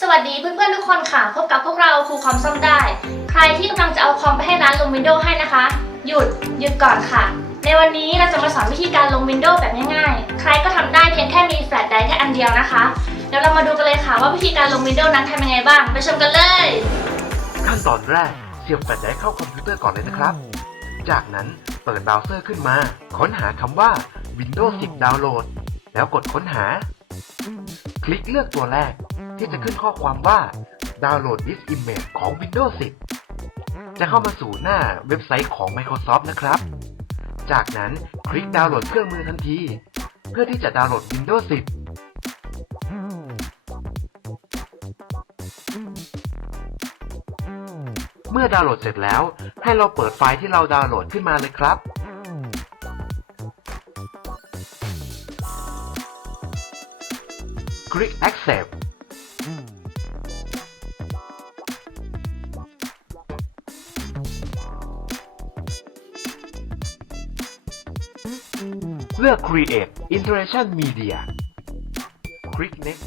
สวัสดีเพื่อนๆทุกคนค่ะ พบกับพวกเราครูคอมซ่อมได้ ใครที่กำลังจะเอาคอมไปให้ร้านลงวินโดว์ให้นะคะ หยุดหยุดก่อนค่ะ ในวันนี้เราจะมาสอนวิธีการลงวินโดว์แบบง่ายๆ ใครก็ทำได้เพียงแค่มีแฟลชไดร์แค่อันเดียวนะคะเดี๋ยวเรามาดูกันเลยค่ะว่าวิธีการลงวินโดว์นั้นทำยังไงบ้าง ไปชมกันเลย ขั้นตอนแรกเสียบแฟลชไดร์เข้าคอมพิวเตอร์ก่อนเลยนะครับ จากนั้นเปิดเบราว์เซอร์ขึ้นมา ค้นหาคำว่า Windows 10 Download แล้วกดค้นหา คลิกเลือกตัวแรกที่จะขึ้นข้อความว่า Download this image ของ Windows 10 จะเข้ามาสู่หน้าเว็บไซต์ของ Microsoft นะครับ จากนั้นคลิกดาวน์โหลดเครื่องมือทันที เพื่อที่จะดาวน์โหลด Windows 10เมื่อดาวน์โหลดเสร็จแล้ว ให้เราเปิดไฟล์ที่เราดาวน์โหลดขึ้นมาเลยครับ คลิก accept เลือก create interaction media คลิก next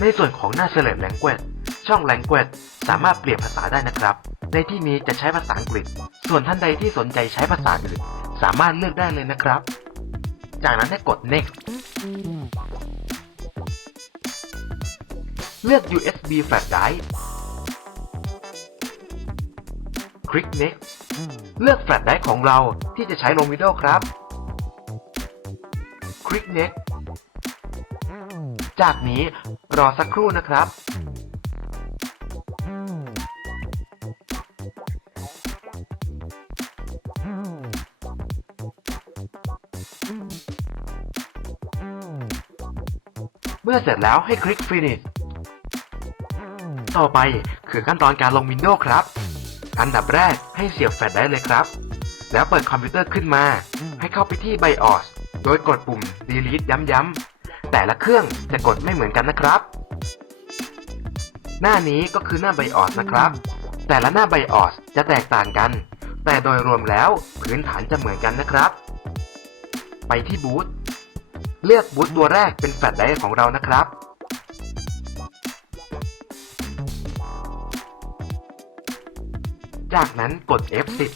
ในส่วนของหน้า select language ช่อง language สามารถเปลี่ยนภาษาได้นะครับ ในที่นี้จะใช้ภาษาอังกฤษ ส่วนท่านใดที่สนใจใช้ภาษาอื่น สามารถเลือกได้เลยนะครับ จากนั้นให้กด next เลือก USB flash drive คลิก next เลือกแฟลชไดรฟ์ของเราที่จะใช้ลงวิดีโอครับ คลิก next จากนี้รอสักครู่นะครับ เมื่อเสร็จแล้วให้คลิก finish ต่อไปคือขั้นตอนการลง Windows ครับ อันดับแรกให้เสียบแฟลชได้เลยครับ แล้วเปิดคอมพิวเตอร์ขึ้นมา ให้เข้าไปที่ BIOS โดยกดปุ่ม Delete ย้ำๆ แต่ละเครื่องจะกดไม่เหมือนกันนะครับ หน้านี้ก็คือหน้า BIOS นะครับ แต่ละหน้า BIOS จะแตกต่างกัน แต่โดยรวมแล้วพื้นฐานจะเหมือนกันนะครับ ไปที่บูตเลือกบูตตัวแรกเป็นแฟลชไดรฟ์ของเรานะครับ จากนั้นกด F10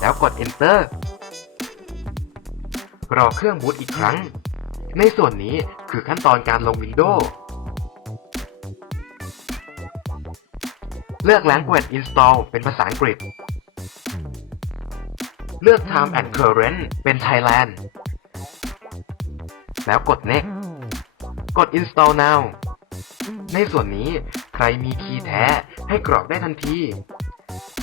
แล้วกด Enter รอเครื่องบูตอีกครั้ง ในส่วนนี้คือขั้นตอนการลง Windows เลือก Language Install เป็นภาษาอังกฤษ เลือก Time and Current เป็น Thailand แล้วกด Next กด Install Now ในส่วนนี้ใครมีคีย์แท้ให้กรอกได้ทันที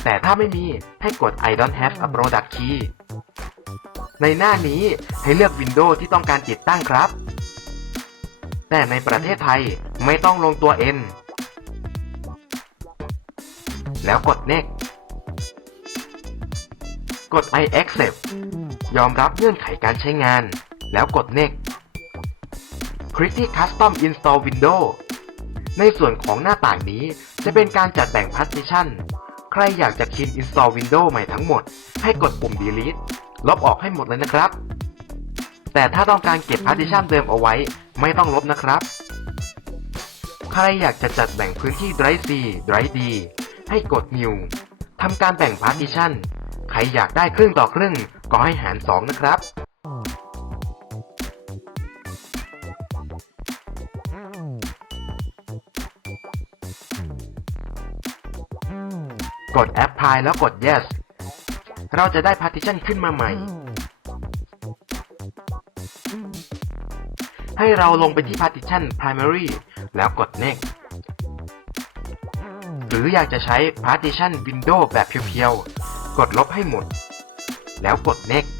แต่ถ้าไม่มีให้กด I don't have a product key ในหน้านี้ให้เลือก Windows ที่ต้องการติดตั้งครับ แต่ในประเทศไทยไม่ต้องลงตัว N แล้วกด Next กด I accept ยอมรับเงื่อนไขการใช้งาน แล้วกด Next คลิกที่ Custom Install Windows ในส่วนของหน้าต่างนี้จะเป็นการจัดแบ่ง partition ใครอยากจะคลีน install Windows ใหม่ทั้งหมด ให้กดปุ่ม delete ลบออกให้หมดเลยนะครับ แต่ถ้าต้องการเก็บ partition เดิมเอาไว้ไม่ต้องลบนะครับ ใครอยากจะจัดแบ่งพื้นที่ drive C drive D ให้กด new ทำการแบ่ง partition ใครอยากได้ครึ่งต่อครึ่งก็ให้หาร 2 นะครับ กด Apply แล้วกด Yes เราจะได้ Partition ขึ้นมาใหม่ ให้เราลงไปที่ Partition Primary แล้วกด Next หรืออยากจะใช้ Partition Window แบบเพียวๆ กดลบให้หมด แล้วกด Next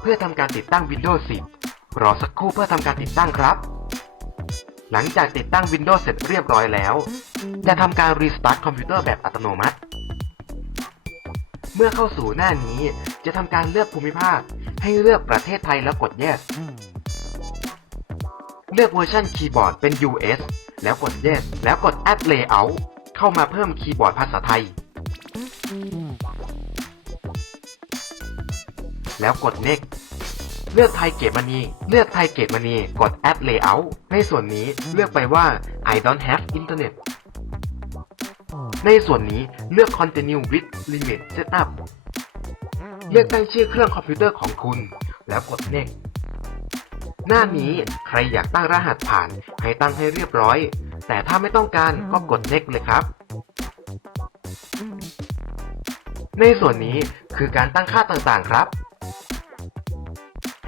เพื่อทำการติดตั้ง Windows 10 รอสักครู่เพื่อทำการติดตั้งครับ หลังจากติดตั้ง Windows เสร็จเรียบร้อยแล้ว จะทำการ Restart คอมพิวเตอร์แบบอัตโนมัติ เมื่อเข้าสู่หน้านี้จะทำการเลือกภูมิภาค ให้เลือกประเทศไทยแล้วกด Yes เลือกเวอร์ชันคีย์บอร์ดเป็น US แล้วกด Yes แล้วกด Add Layout เข้ามาเพิ่มคีย์บอร์ดภาษาไทย แล้วกด next เลือกไทยเกตมณีเลือกไทยเกตมณีกด add layout ในส่วนนี้เลือกไปว่า I don't have internet ในส่วนนี้เลือก continue with limit setup เลือกตั้งชื่อเครื่องคอมพิวเตอร์ของคุณ แล้วกด next หน้านี้ใครอยากตั้งรหัสผ่านให้ตั้งให้เรียบร้อย แต่ถ้าไม่ต้องการก็กด next เลยครับ ในส่วนนี้คือการตั้งค่าต่างๆครับ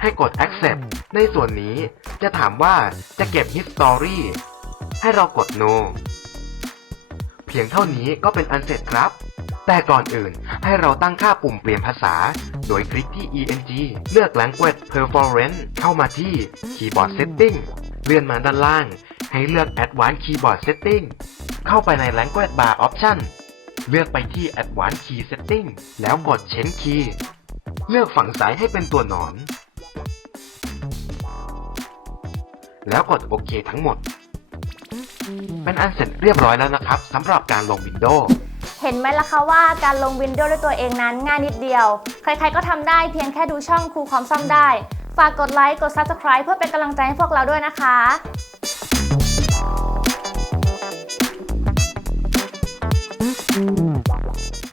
ให้กด accept ในส่วนนี้จะถามว่าจะเก็บ history ให้เรากด no เพียงเท่านี้ก็เป็นอันเสร็จครับ แต่ก่อนอื่นให้เราตั้งค่าปุ่มเปลี่ยนภาษา โดยคลิกที่ eng เลือก language preference เข้ามาที่ keyboard setting เลื่อนมาด้านล่าง ให้เลือก advanced keyboard setting เข้าไปใน language bar option เลือกไปที่ advanced key setting แล้วกด change key เลือกฝั่งซ้ายให้เป็นตัวหนอน แล้วกดโอเคทั้งหมด เป็นอันเสร็จเรียบร้อยแล้วนะครับสำหรับการลง Windows เห็นไหมล่ะคะว่าการลง Windows ด้วยตัวเองนั้นง่ายนิดเดียว ใครๆก็ทำได้เพียงแค่ดูช่องครูความซ่อมได้ ฝากกดไลค์ กด Subscribe เพื่อเป็นกำลังใจให้พวกเราด้วยนะคะ